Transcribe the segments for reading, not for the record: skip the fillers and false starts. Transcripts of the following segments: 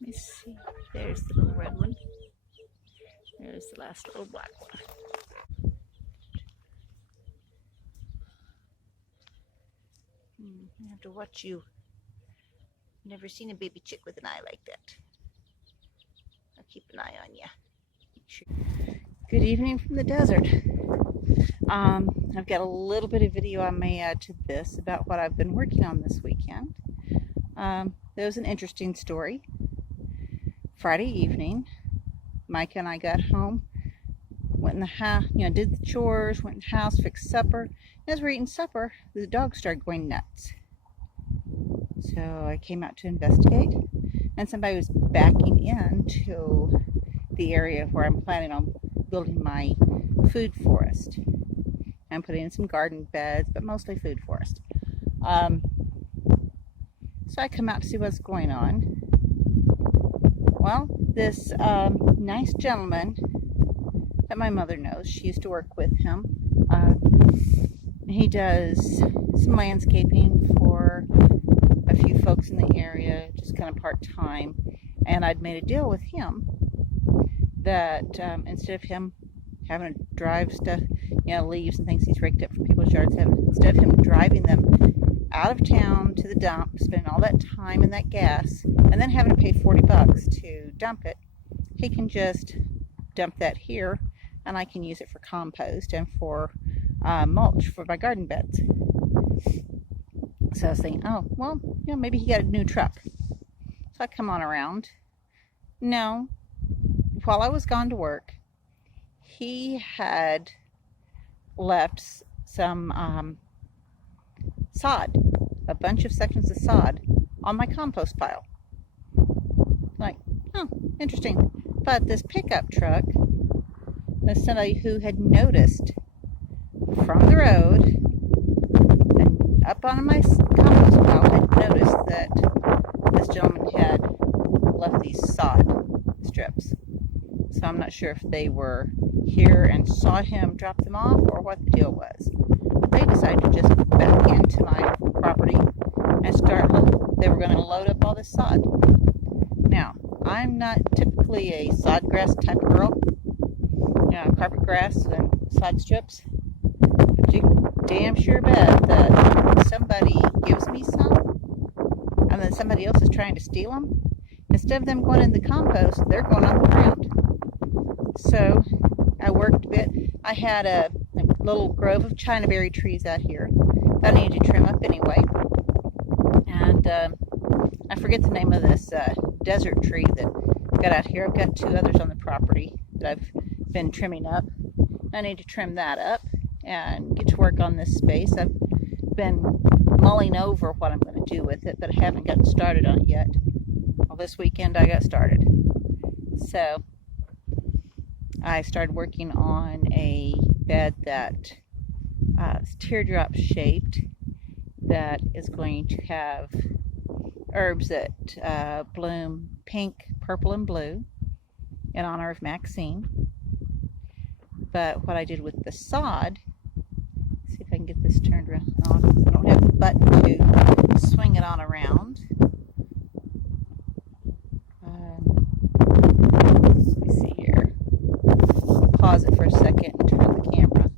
Let me see. There's the little red one. There's the last little black one. I have to watch you. Never seen a baby chick with an eye like that. I'll keep an eye on you. Good evening from the desert. I've got a little bit of video I may add to this about what I've been working on this weekend. There was an interesting story. Friday evening, Micah and I got home, went in the house, did the chores, went in the house, fixed supper. And as we're eating supper, the dogs started going nuts. So I came out to investigate, and somebody was backing into the area where I'm planning on building my food forest. I'm putting in some garden beds, but mostly food forest. So I come out to see what's going on. Well, this nice gentleman that my mother knows, she used to work with him. He does some landscaping for a few folks in the area, just kind of part-time. And I'd made a deal with him that instead of him having to drive stuff, leaves and things he's raked up from people's yards, instead of him driving them out of town to the dump, spending all that time and that gas, and then having to pay $40 to dump it, he can just dump that here, and I can use it for compost and for mulch for my garden beds. So I was thinking, oh, well, maybe he got a new truck. So I come on around. No, while I was gone to work, he had left some sod, a bunch of sections of sod on my compost pile. Like, oh, interesting. But this pickup truck was somebody who had noticed from the road and up on my compost pile, had noticed that this gentleman had left these sod strips. So I'm not sure if they were here and saw him drop them off or what the deal was. But they decided to just back into my property and they were going to load up all this sod. Now, I'm not typically a sod grass type of girl, carpet grass and sod strips, but you can damn sure bet that somebody gives me some and then somebody else is trying to steal them. Instead of them going in the compost, they're going on the ground. So I worked a bit. I had a little grove of chinaberry trees out here that I needed to trim up anyway. And I forget the name of this desert tree that got out here. I've got two others on the property that I've been trimming up. I need to trim that up and get to work on this space. I've been mulling over what I'm going to do with it, but I haven't gotten started on it yet. Well, this weekend I got started. So I started working on a bed that is teardrop shaped, that is going to have herbs that bloom pink, purple, and blue in honor of Maxine. But what I did with the sod, let's see if I can get this turned around. Oh, I don't have the button to swing it on around. Let me see here. Pause it for a second and turn the camera.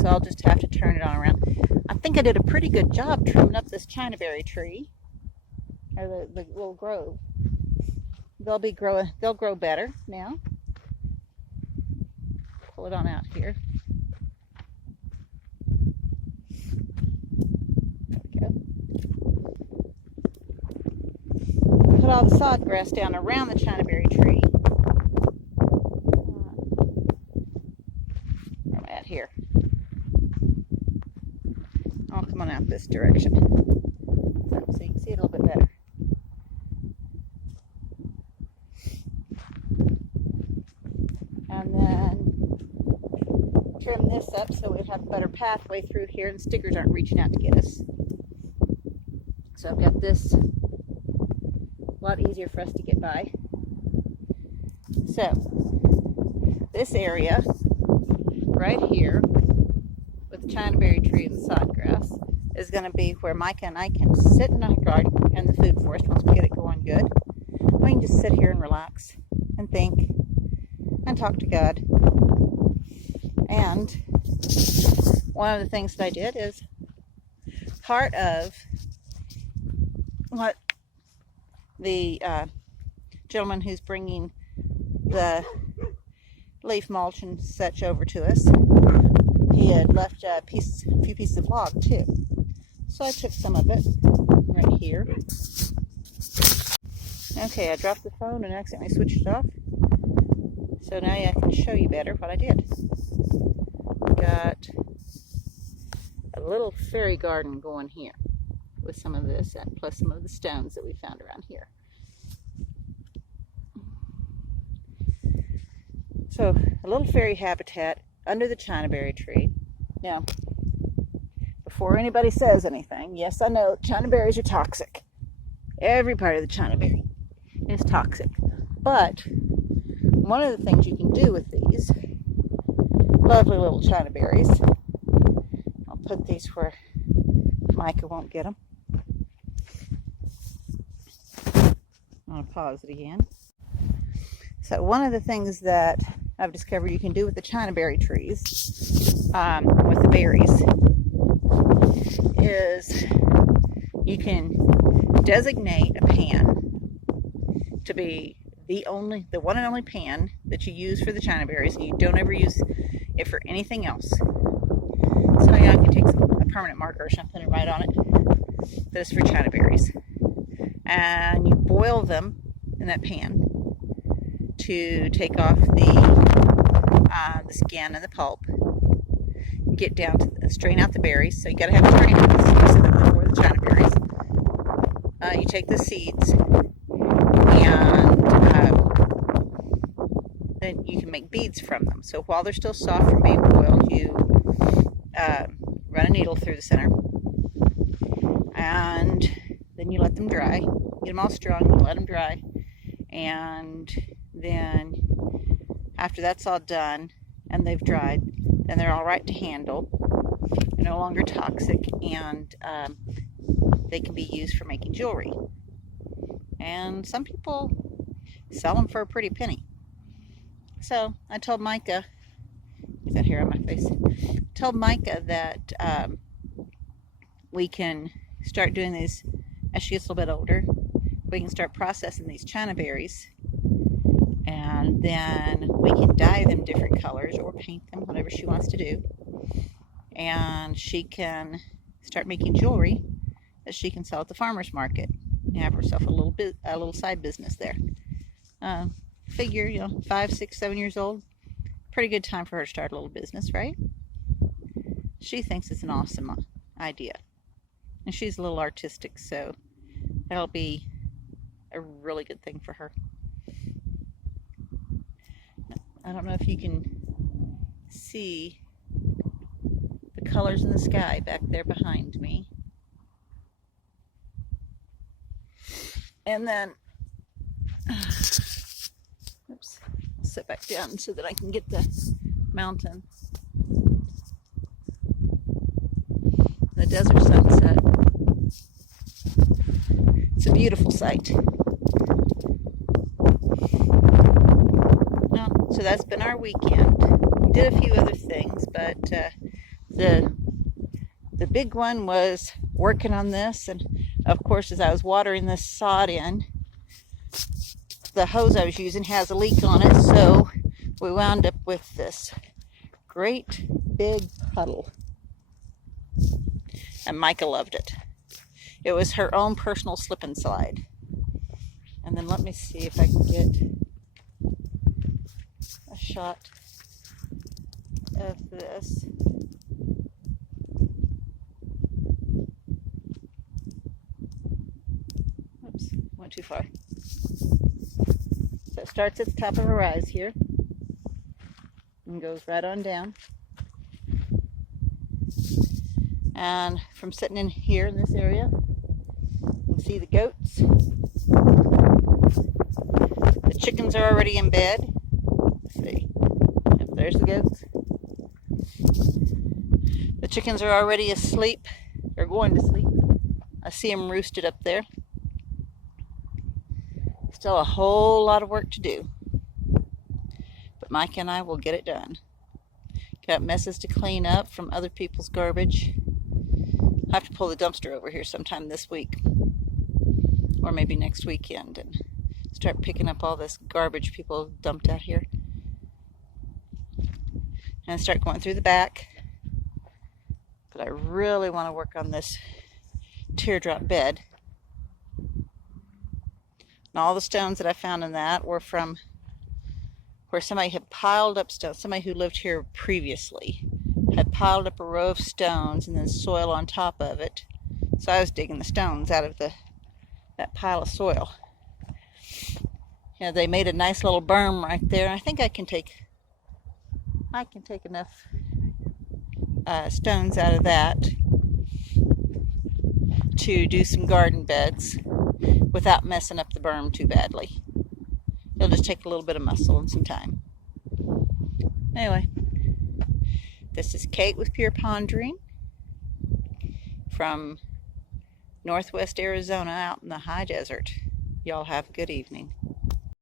So I'll just have to turn it on around. I think I did a pretty good job trimming up this Chinaberry tree, or the little grove. They'll grow better now. Pull it on out here. There we go. Put all the sod grass down around the Chinaberry tree. Where am I at here? I'll come on out this direction so you can see it a little bit better. And then trim this up so we have a better pathway through here and stickers aren't reaching out to get us. So I've got this a lot easier for us to get by. So this area right here with the Chinaberry tree and the sod grass is going to be where Micah and I can sit in our garden and the food forest once we get it going good. We can just sit here and relax and think and talk to God. And one of the things that I did is part of what the gentleman who's bringing the leaf mulch and such over to us, he had left a few pieces of log too. So I took some of it right here. Okay, I dropped the phone and accidentally switched it off. So now I can show you better what I did. Got a little fairy garden going here with some of this and plus some of the stones that we found around here. So a little fairy habitat under the Chinaberry tree. Now, before anybody says anything, yes, I know Chinaberries are toxic. Every part of the Chinaberry is toxic. But one of the things you can do with these lovely little Chinaberries, I'll put these where Micah won't get them. I'm going to pause it again. So one of the things that I've discovered you can do with the Chinaberry trees, with the berries, is you can designate a pan to be the one and only pan that you use for the Chinaberries, and you don't ever use it for anything else. So now I can take a permanent marker or something and write on it that is for Chinaberries. And you boil them in that pan to take off the skin and the pulp. Get down to strain out the berries. So you got to have a strainer specifically for the Chinaberries. You take the seeds and then you can make beads from them. So while they're still soft from being boiled, you run a needle through the center, and then you let them dry. Get them all strung, you let them dry, and then after that's all done and they've dried, then they're all right to handle. They're no longer toxic, and they can be used for making jewelry. And some people sell them for a pretty penny. So I told Micah, get that hair on my face, told Micah that we can start doing these as she gets a little bit older. We can start processing these Chinaberries, and then we can dye them different colors or paint them, whatever she wants to do. And she can start making jewelry that she can sell at the farmer's market and have herself a little side business there. Figure, 5, 6, 7 years old, pretty good time for her to start a little business, right? She thinks it's an awesome idea, and she's a little artistic, so that'll be a really good thing for her. I don't know if you can see the colors in the sky back there behind me. And then, oops, I'll sit back down so that I can get the mountain. The desert sunset. It's a beautiful sight. Well, so that's been our weekend. We did a few other things, but The big one was working on this, and of course as I was watering this sod in, the hose I was using has a leak on it, so we wound up with this great big puddle. And Micah loved it. It was her own personal slip and slide. And then let me see if I can get a shot of this. Oops, went too far. So it starts at the top of a rise here and goes right on down. And from sitting in here in this area, you can see the goats. The chickens are already in bed. Let's see. Yep, there's the goats. The chickens are already asleep. They're going to sleep. I see them roosted up there. Still a whole lot of work to do. But Mike and I will get it done. Got messes to clean up from other people's garbage. I have to pull the dumpster over here sometime this week. Or maybe next weekend and start picking up all this garbage people dumped out here. And start going through the back. But I really want to work on this teardrop bed. And all the stones that I found in that were from where somebody had piled up stones. Somebody who lived here previously had piled up a row of stones and then soil on top of it. So I was digging the stones out of that pile of soil. Yeah, they made a nice little berm right there. I think I can take enough stones out of that to do some garden beds without messing up the berm too badly. It'll just take a little bit of muscle and some time. Anyway, this is Kate with Pure Pondering from Northwest Arizona out in the high desert. Y'all have a good evening.